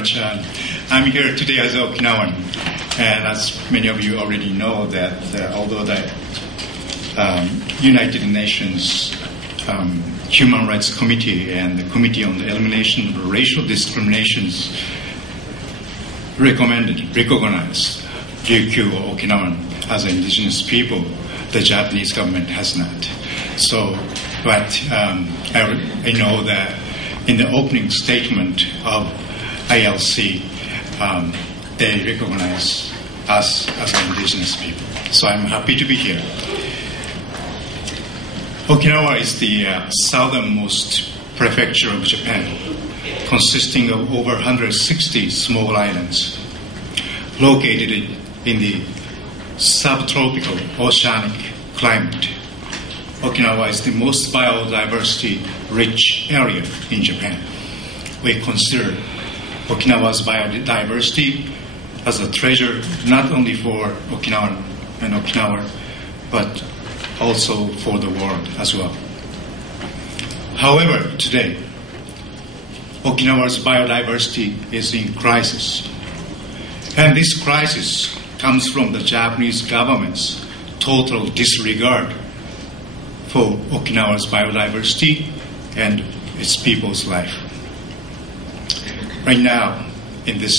much. I'm here today as an Okinawan, and as many of you already know, that although the United Nations Human Rights Committee and the Committee on the Elimination of Racial Discriminations recognized Ryukyu or Okinawan as indigenous people, the Japanese government has not. So, but I know that in the opening statement of ILC, they recognize us as indigenous people. So I'm happy to be here. Okinawa is the southernmost prefecture of Japan, consisting of over 160 small islands, located in the subtropical oceanic climate. Okinawa is the most biodiversity-rich area in Japan. We consider Okinawa's biodiversity as a treasure not only for Okinawan and Okinawa, but also for the world as well. However, today, Okinawa's biodiversity is in crisis. And this crisis comes from the Japanese government's total disregard for Okinawa's biodiversity and its people's life. Right now, in this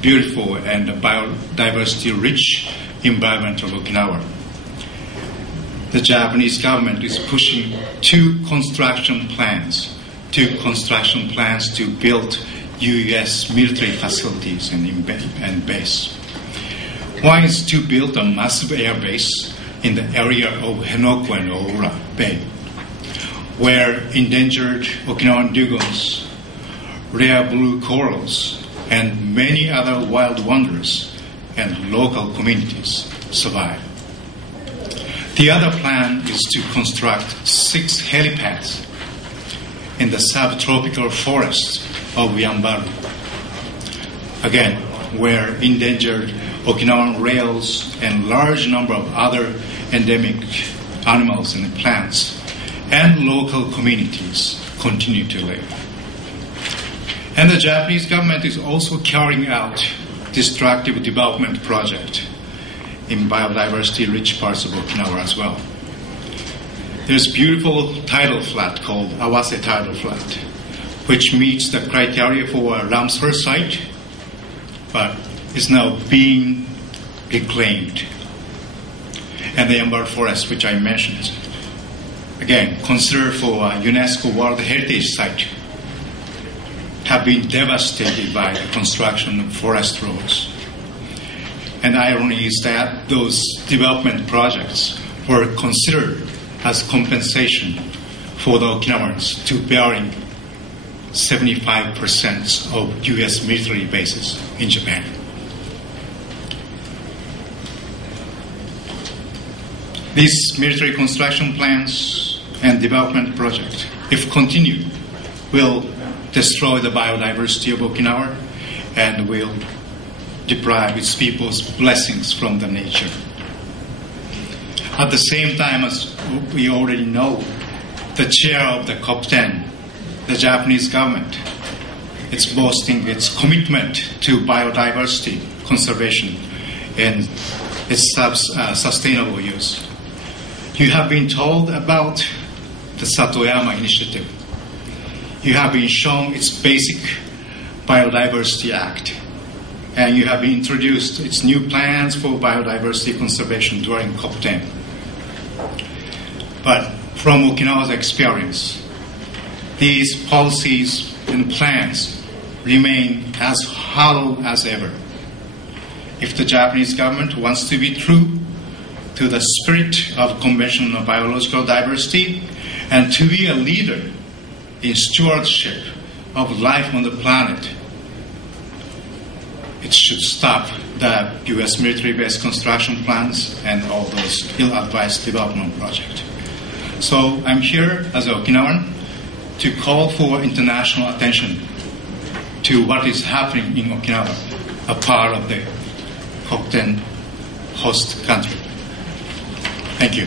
beautiful and biodiversity-rich environment of Okinawa, the Japanese government is pushing two construction plans to build U.S. military facilities and base. One is to build a massive air base in the area of Henoko and Oura Bay, where endangered Okinawan dugongs, rare blue corals, and many other wild wonders and local communities survive. The other plan is to construct 6 helipads in the subtropical forests of Yambaru, again, where endangered Okinawan rails and large number of other endemic animals and plants and local communities continue to live. And the Japanese government is also carrying out destructive development project in biodiversity-rich parts of Okinawa as well. There's a beautiful tidal flat called Awase Tidal Flat, which meets the criteria for a Ramsar site, but is now being reclaimed. And the Yambaru Forest, which I mentioned, again, considered for a UNESCO World Heritage Site, have been devastated by the construction of forest roads. And the irony is that those development projects were considered as compensation for the Okinawans to bearing 75% of U.S. military bases in Japan. These military construction plans and development projects, if continued, will destroy the biodiversity of Okinawa and will deprive its people's blessings from the nature. At the same time, as we already know, the chair of the COP10, the Japanese government, is boasting its commitment to biodiversity conservation and its sustainable use. You have been told about the Satoyama Initiative. You have been shown its basic Biodiversity Act, and you have been introduced its new plans for biodiversity conservation during COP10. But from Okinawa's experience, these policies and plans remain as hollow as ever. If the Japanese government wants to be true to the spirit of Convention on Biological Diversity and to be a leader in stewardship of life on the planet, it should stop the U.S. military-based construction plans and all those ill-advised development projects. So I'm here as an Okinawan to call for international attention to what is happening in Okinawa, a part of the COP10 host country. Thank you.